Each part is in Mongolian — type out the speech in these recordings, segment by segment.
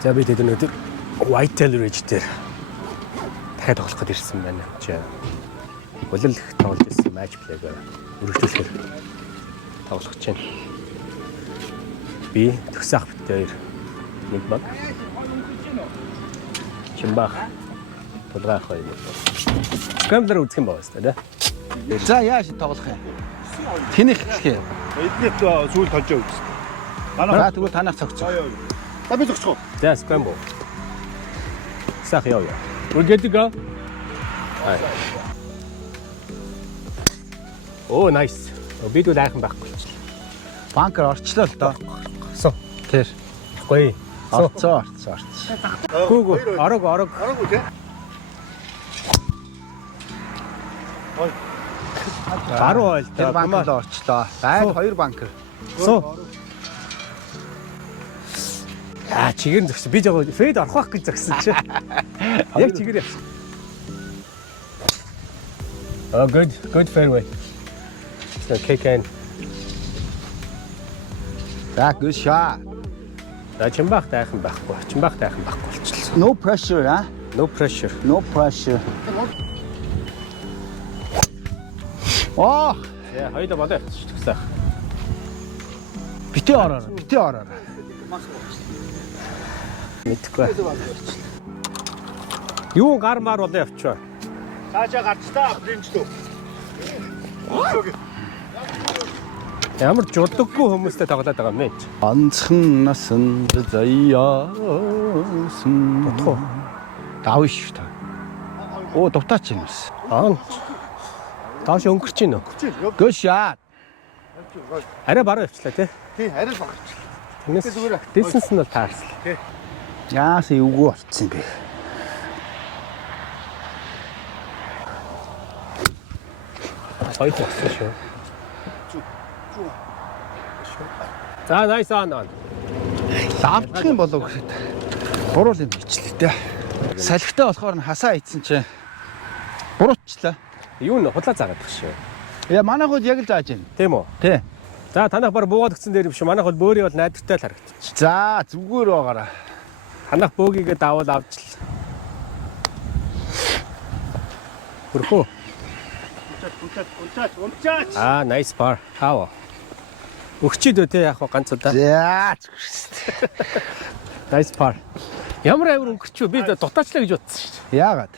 За бид өнөөдөр Whitetail Ridge дээр дахиад тоглох гэж ирсэн байна. Улирал их тоглож ирсэн матч плейг өргөжлүүлэхээр тоглох гэж байна. Би төгсөх бит хоёр нэг баг. Чимбах толгойх хоёр. Скамблер үзэх юм байна шүү дээ. За яаж тоглох юм? Тэнийх хэлэх юм. Эднийх сүүл тонжоо үзсэн. За тэгвэл танах цогцоо. Та би зогсоо. За скамбл. Сах яа. We're good to go. Oh nice. Бид үл айхан байхгүй ч. Банкер орчлоо л доо. Соо. Тэр. Гоё. Орцоо. Гүү орог. Араагүй тий. Гаруу ойл Тэр та. банкер орчлоо. Байл хоёр банкер. Соо. Чигээр зогсон. Би жоо фейд орох байх гэж зогсон чи. Яг чигээр явсан. Oh good fairway. So kick in. За good shot. За чимбах тайхан байхгүй. Чимбах тайхан байхгүй болчихлоо. No pressure, а? No pressure. No pressure. Оо, Яа, хоёул болоо явчихсан. битээ ороо. Мэдхгүй. Юу гармаар болоо явчихаа. Цаашаа гарч та бринжлөө. Ямар журдаггүй хүмүүстэй тоглоод байгаа юм бэ? ганцхан насанд заяасан. Утгуу. Давш шүү та. Оо, дутаач юм бас. Тааш өнгөрч гин үү? Good shot. Арай баруун явчлаа тий. Тий, арай л багч. Тэрнээс distance нь бол таарсан. Яасан эвгүй болцсон бэ? Хоёр болсон шүү. За nice on. Лавдах юм болов гэхэд буруул юм бичлээ те. Салхитай болохоор нь хасаа ийдсэн чи буруутчлаа. Юу н худлаа заагаад байх шүү. Яа манайх бол яг л зааж байна. Тийм үү? Тий. За танах бар буугаад гисэн дээр биш. Манайх бол бөөрийн бол найдвартай л харагдчих. За зүгээр байгаараа. Танах бөөгийгээ давал авчлаа. Хөрхөө. Унчаач. Nice par. Хаа. Өгчид үү те яг ганц удаа. За зүгшээ. Nice par. Ямар авир өнгөрч үү? Би дутаачлаа гэж бодсон шүү дээ. Яагаад?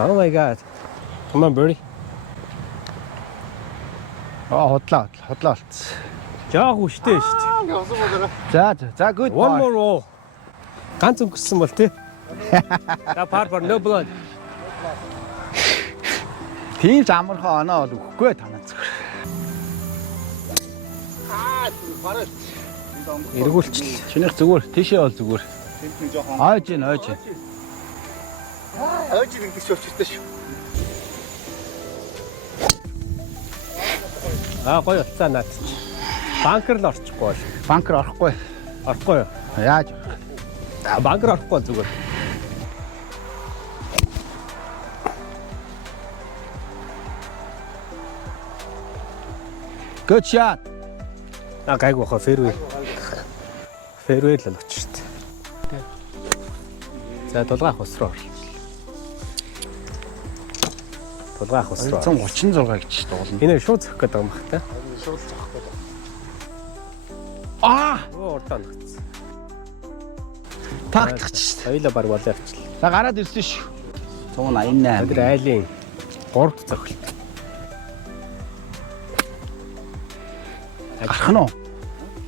Oh my god. Come on birdie. Хотлоо болцсон. Жаах үштэй шүү дээ. За good. One more roll. Ганц өнгөрсөн бол те. За par no blood. Тийм замархаа оноо бол өгөхгүй танаа зүгээр. Эргүүлчихлээ. Чинийх зүгээр, тийшээ бол зүгээр. Тэмхэн жоохон. Ойж ийн. Ойж ингэж болчихсон шүү. Гоё болцоо наад чи. Банкер л орчихгүй бол. Банкер орохгүй. Орохгүй юу? Яаж? Банкер орохгүй зүгээр. Good shot. Гайгүй хаа fairway. Fairway л очиж штэ. За дулгаах ус руу орлоо. Дулгаах ус руу. 136 гэж дуулна. Энэ шууд зөх гэдэг юм бах та. Шууд зогсох гэдэг. Урдаа нагцсан. Тактикч шүү дээ. Хоёлаа баг болоо явчихлаа. За гараад ирсэн шүү. 188. Тэр айлын 3-р зохилт. Гарах нь уу?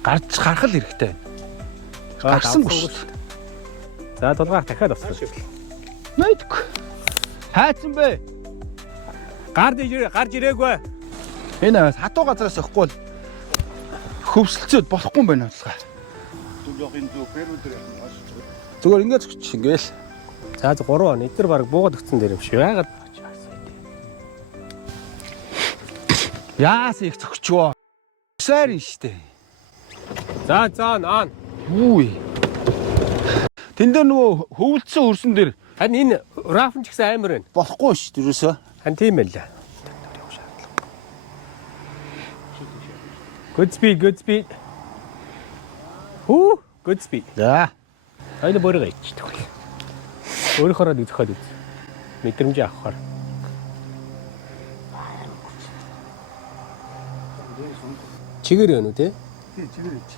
Гарах л хэрэгтэй. Гарсангүй шүү дээ. За дулгаах дахиад авах. Мэдгүй. Хайцсан бэ? Гарч ирээгүй. Энэ хатуу газараас өгөхгүй л хөвсөлцөөд болохгүй юм байна боллоо. Зүгөхийн зүг фэрүүдэр маш. Зүгээр ингэж өгч ингээл. За 3 он эдгээр баг буугаад өгсөн дээр юм шиг. Яагаад Яас их зөгчвөө. Сайрын штэ. За наан. Үгүй. Тэн дээр нөгөө хөвөлдсөн хөрсөн дээр Харин энэ рафн ч гэсэн амар байна. болохгүй шүү дээ юусоо. Харин тийм ээ л. Good speed. Good speed. За. Хоёул бөөргөө ичдэг бай. Өөрөөхөө үзэхэд үз. Мэдрэмж авахаар. Чигээр байна уу те? Тий, чигээр ич.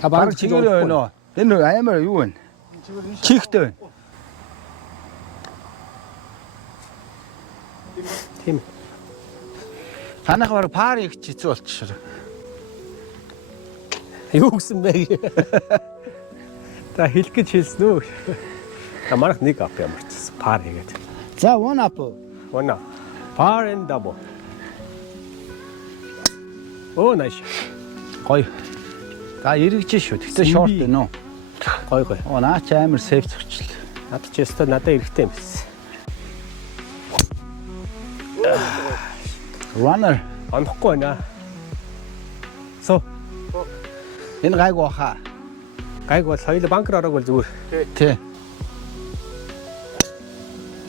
Та Бараг чигээр байна уу? Энэ амар юу вэ? Чихтэй байна. Тийм. Танах бараг пар их хэцүү болчихшоо. Юу гэсэн бэ? Та хэлэх гэж хэлсэн үү? Та манайх нэг ап ямарчсан. Пар хийгээд. За one up. Вона. Par and double. Оо nice. Гоё. За эргэж шүү. Тэгтээ шорт байна уу? Гоё гоё. Оо наач амар сейф зөрчил. Над ч өстө надад эрэхтэй юм биш. Runner. Онохгүй байна. So. Энэ гайгүй баха. Гайг бол хоёул банкер ороог бол зүгээр. Тий.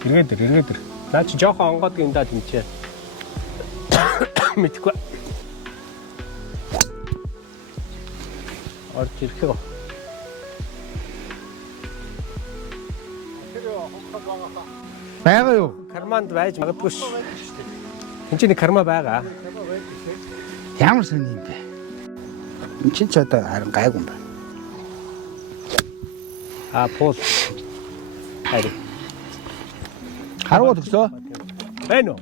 Эргээд. Наа чи жоохон онгоод юм даа тэнцээ. Мэдгүй. Орж ирэхээ. Бага юу? Карманд байж магадгүй ш. Энд чинь нэг карма байгаа. Ямар сони юм бэ? Энд чинь ч одоо харин гайгүй юм байна. Пол. Хайр. Харууд өглөө. Байна уу?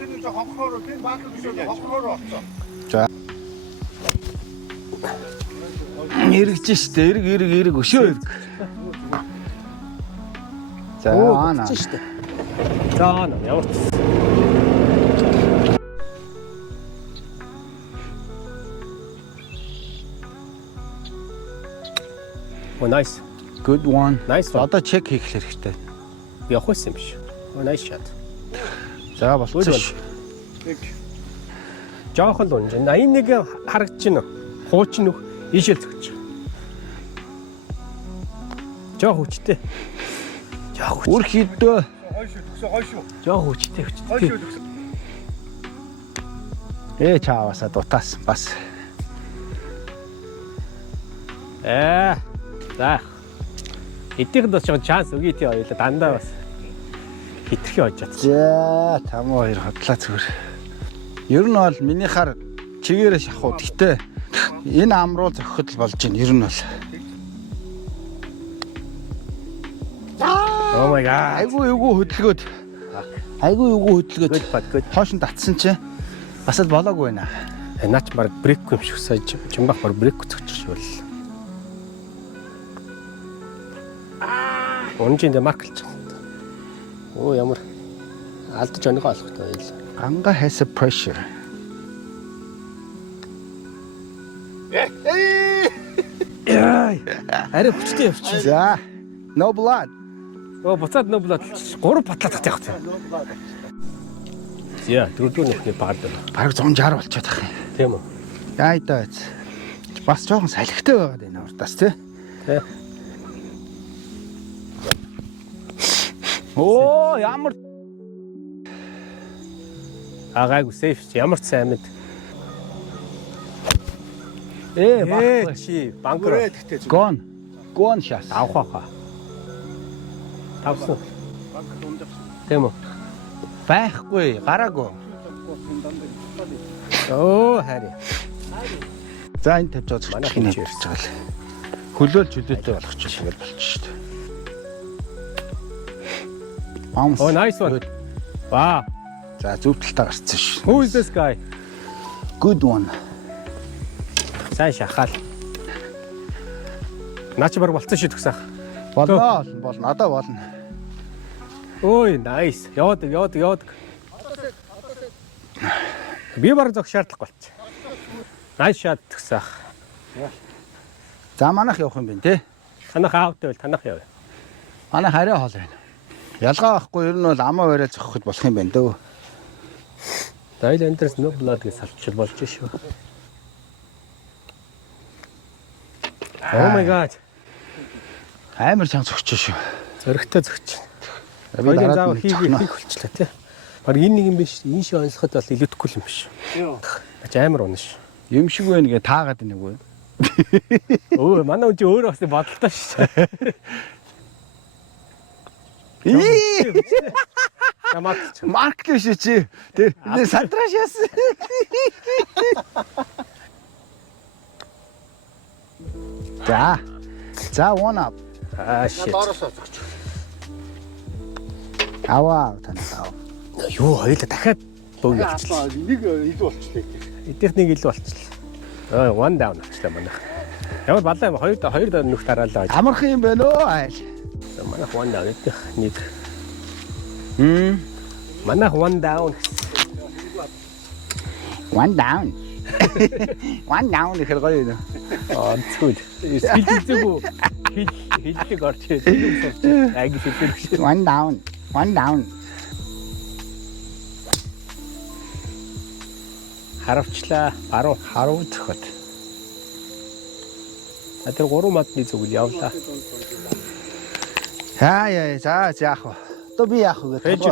Тэр нэг хонхоор тийм баах гэсэн хонхоор орцоо. За. Эргэж штэ. Эрг өшөө эрг. За аана. Штэ. За аана ямар ч. Oh nice. Good one. Nice one. Одоо чек хийх хэрэгтэй. Явах байсан юм биш. Oh nice shot. За болчихсон ш. Жоохон л унж. 81 харагдаж байна. Хуучин нүх ийшэл зөгч. Жоо хүчтэй. Үр хийдөө. Хойшоо. Жоо хүчтэй. Чааваса дутаас бас. За. Эдгээр бас жоохон шанс өгье тий хоёулаа дандаа бас хитрхи ойж чадсан. За тамуу хоёр хотлаа зүгээр. Ер нь бол миний хар чигээрээ шахуу. Гэхдээ энэ ам руу зохиход л болж байна. Ер нь бол. Oh my god. Айгуу хөдөлгөөд. Good but good. Хоошин татсан чи бас л болоогүй байна. Наач баг брейкгүй юм шиг сая чимбах баг брейкгүй зөгчих шиг бол. Онжинд марклж байгаа. Оо ямар алдаж оногоо олох тоо ил. Ганга has a pressure. Арай хүчтэй явчих. За. No blood. Оо буцаад нөблөд 3 батлаад явах тийм. Зя дөрөвдүгээр нөхний баад байна. Бараг 160 болчиход байгаа юм. Тийм үү? Яайдаа. Бас жоохон салхитай байгаад байна уртаас тий. Тий. Оо ямар Агаагүй сейф ямар ч сайн мэд. баггүй. Чи банкрот Гон шас. авах хаа. Тавсан. Тийм үү? Байхгүй, гараагүй. Оо хари. За энэ тавьж байгаа Манай чинь хүн ярьж байгаа л. Хөлөөлж хүлээтэй болгочих шиг л болчих шүү дээ. Oh nice one. Wow. За зөв талтаа гарцсан шүү. Who is this guy? Good one. Сайн шахаал. Наач баг болцсон шүү төгсөх. Болно. Одоо болно. Ой, nice. Яваад. Би баг зөх шаардлахгүй болчих. Nice shot төгсөх. За манайх явах юм байна те. Танах аавтай бол танах яв. Манай хараа хоол байна. Ялгаа байхгүй ер нь бол амаа барай зохиход болох юм байна дөө. Дайл энтерс нөблад гэж салчил болж шүү. Oh my god. Амар чанга зөгч шүү. Зөрөгтэй зөгч. Би Хоёрын заав дараад хийх болчлаа тий. Баг энэ нэг юм биш. Энэ шиг онцлоход бол илүүдэхгүй юм биш. Ач амар унаш. юм шиг байна гэ таагаад нэг үү. Өө манай хүн чи өөрөө бас бодолтой шүү. Ямаач. Марк л шүү чи. Тэр сандраш яасан. За one up. Shit. Доороосоо зогч. Аваа танаа. Юу хоёлаа дахиад бөөг явчихлаа. Нэг илүү болчихлоо. Эдгээр нэг илүү болчихлоо. One down авчлаа манайх. Ямар балаа юм хоёр нөх тараалаа. Амархан юм байна уу айл. Манайх one down гэдэг нэг. Манайх one down. One down. One down ихэр гоё юм. Зүг. Сэтгэлзэгөө хиллэг орч ирсэн. Аг сэтгэл. One down. One down. Харавчлаа. 10 зөхөд. Тэр 3 мадны зүгэл явлаа. Яа за яах вэ? То би яах вэ гэж.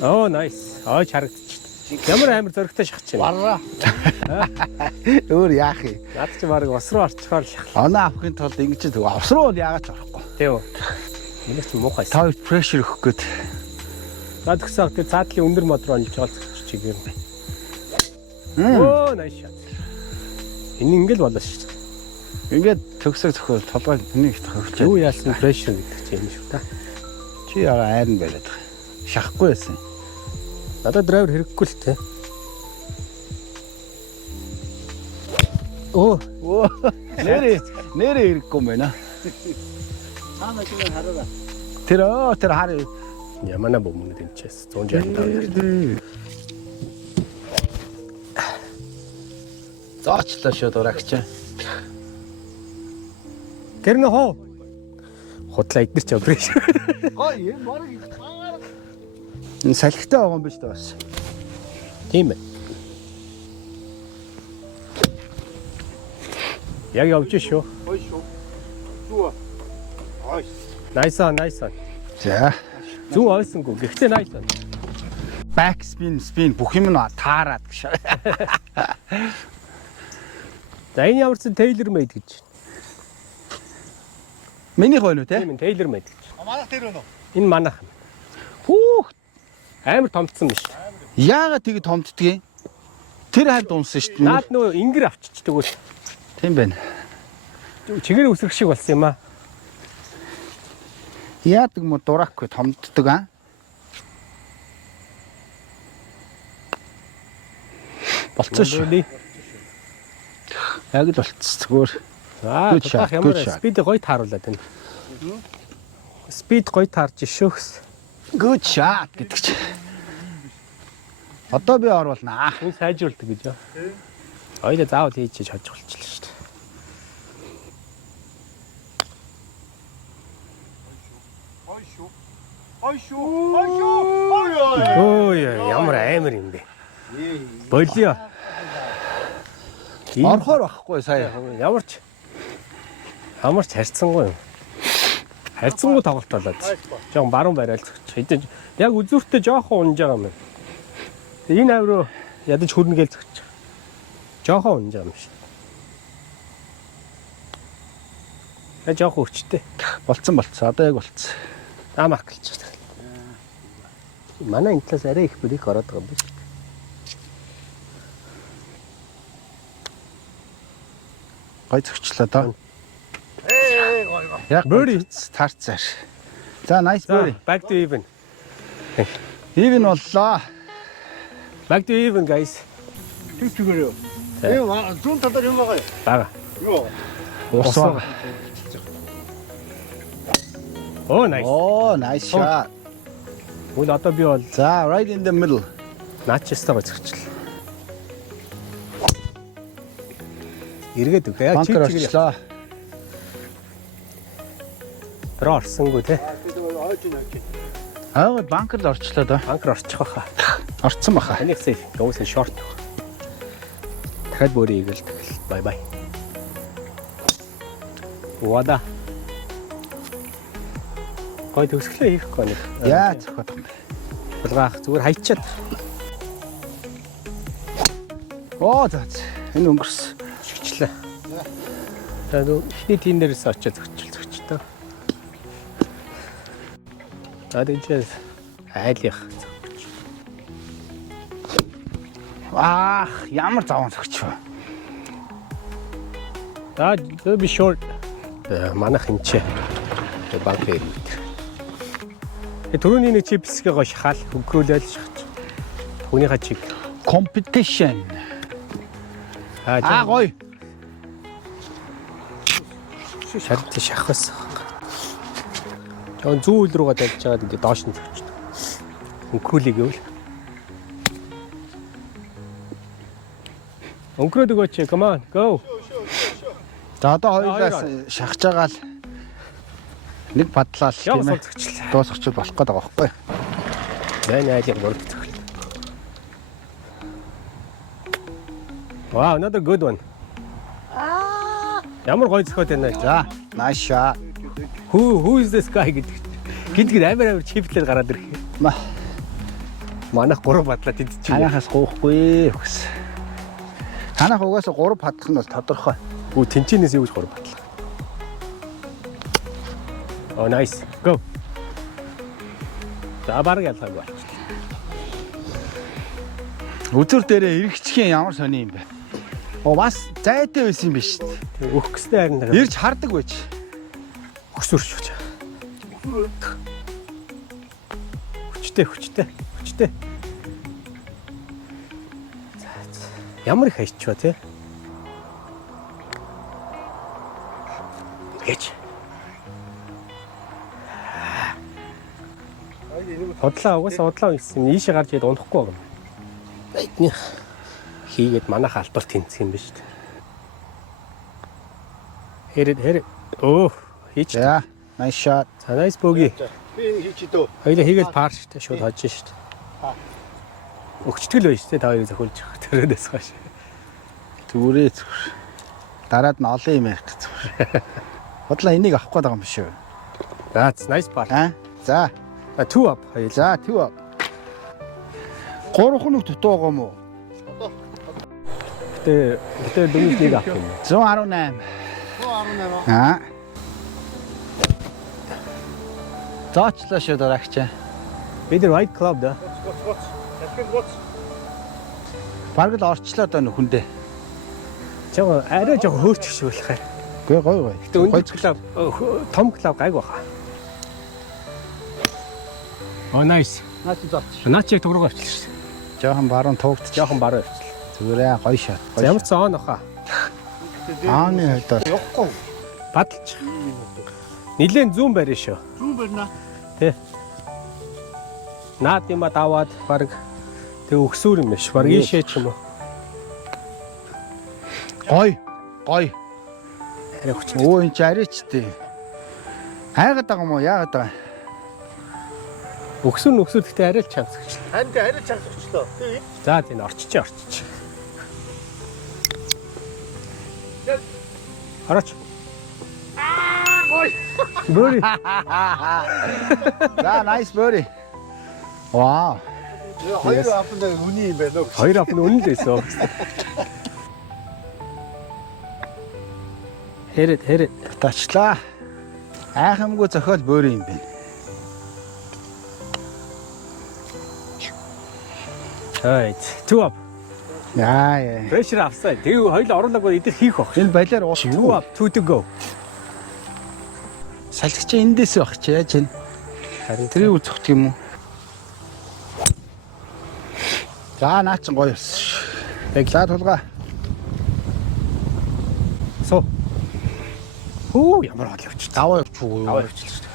Oh nice. Харагдчих. Ямар амар зөрөгтэй шахаж байна. Өөр яах юм? Наад чи баг ус руу орчихоор шахах. Оноо авахын тулд ингэж ус руу яагаад ч орохгүй. Тийм үү. Энийг ч муухай. Та pressure өгөх гээд. За тэгсэн тэр цаадлын өндөр мод руу онж байгаа чиг юм. Оо nice shot. Энэ ингээл болоо шүү дээ. Ингээд төгсөө зөхөөл толгой нэг их хөвчээ. Юу яасан pressure гэдэг чинь юм шүү та. Чи яа айрн байлаад. Шахахгүй байсан. Надад драйвер хэрэггүй л те. Оо нэрээ хэрэггүй юм байна. Цаана чинь хараа. Тэр хараа. Ямана бомны тэнчээс 165. Зоочлоо шүү дурагч. Тэр нэ хоо. Худлаа эднэр ч обрэж. Гоё юм баг. Энэ салхитай байгаа юм биш үү бас. Тийм ээ. Яг явж шүү. Гоё шүү. Зүг. Ой. Nice one. За. Зүг ойсонгүй. Гэхдээ nice one. Back spin бүх юм нь таарад гэж. За энэ ямар ч Taylor made гэж. Миний хойно те. Тийм Taylor made гэж. Манайх тэр өнөө. Энэ манайх. Хүүх. Амар томцсон биш. Яагаад тэгж томддгийг? Тэр хавьд унсан шүү дээ. Наад нөө ингэр авчичдаг үл. Тийм байна. Чигээр үсрэх шиг болсон юм аа. Яадаг мо дурахгүй томддог аа? Болцсон шүү. Яг л болцсон зүгээр. За тодорхой ямар спид гоё тааруулаад байна. Спид гоё таарч шүүхс. Good shot гэдэг чи. Одоо би оруулнаа. Хүн сайжруулдаг гэж юу? Хоёлаа заавал хийж хожиж болчихлоо шүү дээ. Ой шүү. Ой ямар амар юм бэ. Болио. Орхоор байхгүй сая. Ямар ч харьцангуй юм. Харьцангуй тоглолт болоод. Жохон баруун барайл зөгч. Хэдэж яг үзүүртээ жоохон унж байгаа юм. Энэ авруу ядаж хөрнө гээл зөгч. Жоохон унж байгаа юм шиг. Жоохон өчтэй. Болцсон. Одоо яг болцсон. Таамах гэлж байна. Манай энэ талаас арай их брейк ороод байгаа юм биш. Гой зөгчлөө доо. Гоё. Яг Birdie. Тарцаар. За nice birdie. Back to even. Even боллоо. Back to even guys. Тэг чигээрээ. Зүүн талаар юм байгаа юу? Бага. Юу? Усаа. Oh nice. Oh nice shot. Үл одоо би бол За right in the middle. наачстаа гоцчихлаа. Эргээд үг. Яг Банкер орчлоо. Тэр орсонгүй те. Аа банкер л орчлоо доо. Банкер орчих واخа. Орцсон баха. Энийг сэй гөөсөн шорт. Дахиад бөөрий игээл тэгэл. Бай бай. Вада. Гой төгсглөө хийхгүй нэг. Яа зөхөд юм бэ? Булгаах зүгээр хайчаад. Оо за. Энэ өнгөрс. Шигчлээ. За нөө ихний тийн дээрээс очиж зөгчлээ. За тийчээс айлах. Ямар заван зөгч вэ? За би short. Манайх хинчээ. Банк дээр. Түрүүний нэг чипсгээ гоё шахаал хөнгөрүүлээл шахаж. Түүний хачиг Competition. Гоё. шарт шахах. Жон зүүн үл рүүгээ тавьж байгаад ингээ доош нь зөгч. Хөнгөрүүлээ гэвэл. Өнгөрөөд өгөөч. Come on, go. За одоо хоёулаас шахаж байгаа л нэг бадлаа л тийм ээ. Дуусгачих болох гээд байгаа байхгүй. Байн айлыг мөрд зөвхөн. Wow, another good one. Ямар гоё зөхөд байна. За, nice shot. Who is this guy гэдэг амар чиплээд гараад ирэх. Манайх 3 бадлаа тэдчих. Танахаас гоохгүй хүс. Танах угаасаа 3 хадах нь бол тодорхой. Үу тэнчэнээс юу гэж 3 бадлаа. Oh nice. Go. За баг ялгаагүй байна. Үзүр дээрээ эргэцхийн ямар сони юм бэ? Бас зайтай байсан юм биш. Өөх гэстэй харин дараа. Ирж хардаг байж. Өксөрч гэж. Хүчтэй. Ямар их хайчваа те. Гэж. Удаалаа гэсэн ийшээ гарч яд унахгүй байгаа юм. Эднийх хийгээд манайх албар тэнцэх юм биш үү? Хэрэд. Оо, хийч. За, nice shot. За, nice bogey. Би хийчихдээ. Хоёлаа хийгээл пар штэ шууд хожж штэ. Өгчтгэл байж тээ та хоёрыг зохиулж явах төрөөдөөс хойш. Зүгээр. Дараад нь олон юм ярих зүгээр. Бодлоо энийг авах гээд байгаа юм биш үү? That's nice par. За. 2 up. За, 2 up. 3 хоног дутуу байгаа юм уу? Гэтэ дөнгөж нэг авах юм. 118. 118. Зоочлоо шүү дөрагч. Бид нар white club да. Гоц. Бараг л орчлоо даа нүхэндээ. Жоо арай жоо хөөчих шиг болох. Гүй гоё. Гэтэ өндөр клуб, том клуб гайг баха. Oh nice. Наачиг тугруу авчихлаа. Жохон баруун тугдчих. Жохон баруун авчихлаа. Зүгээрээ гоё шат. Ямар ч зоон охоо. Ааны хайдаа. Явахгүй. Бадалч. Нилээн зүүн барь шүү. Зүүн барьна. Тэ. Наад юм даваад баг тэг өгсүүр юм биш. Баг ийшээ ч юм уу. Гоё. Арай хүч. Өө энэ ч арайчтэй. Хайгаад байгаа юм уу? Яагаад байгаа? Өгсүүр гэхдээ арай л чамсагч. Ханд арай чамсагчлаа. Тий. За тийм орчиж. Хараач. Ой. Бөри. За, nice birdie. Wow. Хоёр апнд үний юм байна уу? Хоёр апны үнэн л байсан. Хэрэд. Тачлаа. Айхамгүй зохиол бөөрийн юм байна. Right. 2 up. Яа. Pressure авсаа. Тэг хоёул оруулаагүй идэр хийх бах. Энэ балиар уул. 2 up, 2 to go. Салхич эндээс байх чи яаж вэ? Харин тэрийг үзэх юм уу? За наа чин гоё болсон. За тулгаа. Суу. Хүү ямар хол явчих. Даваа явчихгүй. Даваа явчихлаа.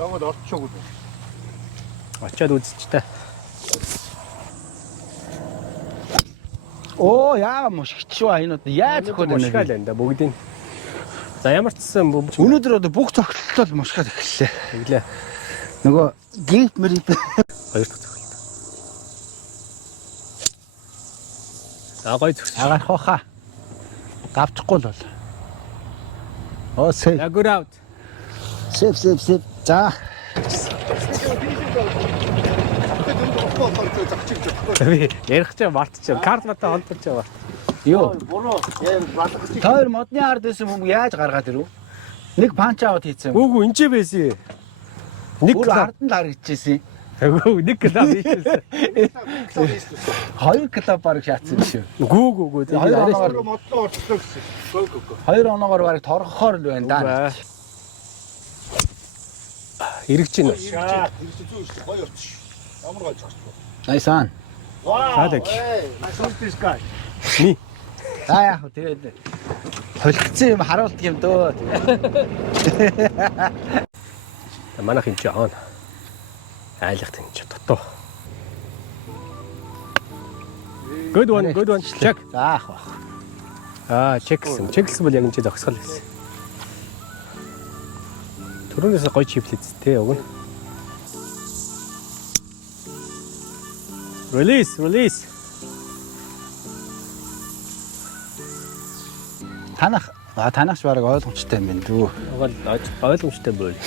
Аагаад орчихгүй. Очоод үзчих та. Оо яа мушгичваа энэ одоо яаж зөхөр мушгаал энэ да бүгдийг. За ямар ч гэсэн өнөөдөр одоо бүх цогцолтол мушгаад эхэллээ. Тэглээ. Нөгөө гейт мэрит Хоёр дахь цогцолт. За гоё цогцолт. агарах баха. Давчихгүй л бол. Оо сэй. Good out. Сэв. За. Завтай дөнд болохгүй болохоор зогчих гэж. Би ярих чаа мартчихав. Карт батаа холбож байгаа. Юу? Буруу. Яа балгаж. Тойр модны ард байсан хүмүүс яаж гаргаад ирв? Нэг панч аут хийсэн. Үгүй энэ ч байсан. Нэг Бүр ард нь л харагдчихсэн. Үгүй нэг клуб хийсэн. 2 клуб баг шаацсан шүү. Гүү. Хоёр оноор Модлоо орчлоо гэсэн. Гөө. 2 оноогоор баг торгохоор л байна да. Иргэж байна. Ирж зүү шүү. Гоё очиж. Ямар гоё очиж. Найсан. Саадаг. Сүлтис гай. Ми. За яах вэ тэгээд холигдсон юм харуулдаг юм дөө. Манайх юм чи аана. Айлгт юм чи дутуу. Good one. Check. Заах бах. Чексэн бол яг энэ зогсгол байсан. Түрүүнээс гоё чиплэц те уг нь. Release. Танахч бараг ойлгомжтой юм байна дүү. Ойлгомжтой бол.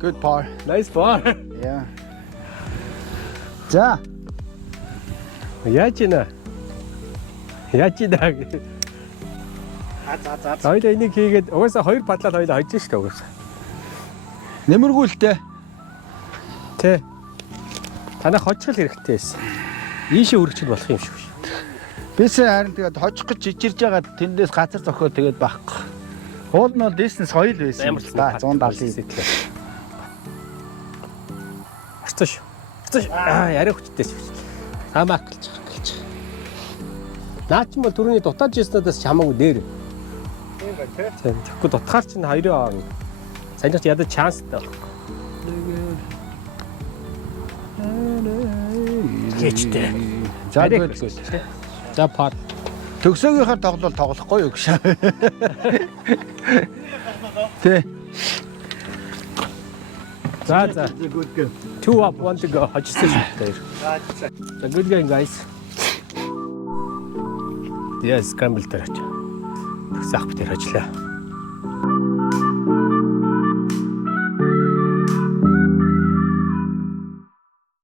Good par. Nice par. Yeah. За. Яаж ийна? За. Хоёул энийг хийгээд угаасаа хоёр падлал хоёул хожиж штэ угаасаа. Нэмэргүүлтэй. Тэ. Танах хожих хэрэгтэй байсан. Ийшээ үргэлжлэх болох юм шиг шүү. Бисээ харин тэгээд хожих гэж жижирж байгаа тэндээс газар зохиод тэгээд байхгүй. Уул нь бол дээснээс соёл байсан. Амар Да 170 сэтлээ. Арташ. Яриа хүчтэй шүү. Хамаа гэлж. Наач юм бол түрүүний дутаад жиснадаас хамаагүй дээр. Тийм байна те. Тийм. Тэгэхгүй дутгаар чинь хоёроо орно. Санийч ядаж шанстай байна. Гэжтэй. За Ариг good. За пар. Төгсөөгийнхаар тоглол тоглохгүй юу гэж. Тэ. За. Good game. 2 up 1 to go. Хожсон шүү дээ. За. Good game guys. Yes, scramble дээр очив. Тэгсэх битэр ажиллаа.